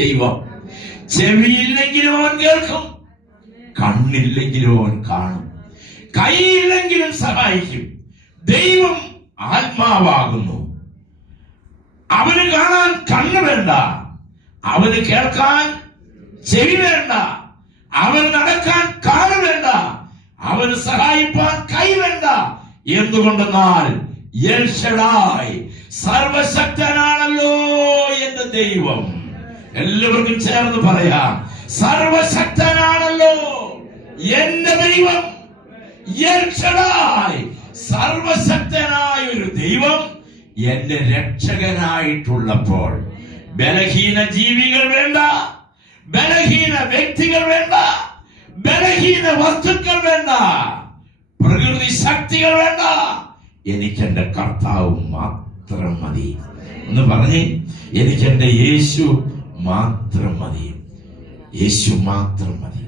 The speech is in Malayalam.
ദൈവം ചെവിയില്ലെങ്കിലും അവൻ കേൾക്കും, കണ്ണില്ലെങ്കിലും അവൻ കാണും, കൈയില്ലെങ്കിലും സഹായിക്കും. ദൈവം ആത്മാവാകുന്നു. അവന് കാണാൻ കണ്ണ് വേണ്ട, അവന് കേൾക്കാൻ ചെവി വേണ്ട, അവന് നടക്കാൻ കാല് വേണ്ട, അവന് സഹായിപ്പാൻ കൈ വേണ്ട. എന്തുകൊണ്ടെന്നാൽ എൽ ശഡായ് സർവശക്തനാണല്ലോ എന്റെ ദൈവം. എല്ലാവർക്കും ചേർന്ന് പറയാം, സർവശക്തനാണല്ലോ എന്റെ ദൈവം. എൽ ശഡായ് സർവശക്തനായ ഒരു ദൈവം എന്റെ രക്ഷകനായിട്ടുള്ളപ്പോൾ ബലഹീന ജീവികൾ വേണ്ട, ബലഹീന വ്യക്തികൾ വേണ്ട, ബലഹീന വസ്തുക്കൾ വേണ്ട, പ്രകൃതി ശക്തികൾ വേണ്ട, എനിക്കെന്റെ കർത്താവ് മാത്രം മതി. എന്ന് പറഞ്ഞ് എനിക്കെന്റെ യേശു മാത്രം മതി, യേശു മാത്രം മതി.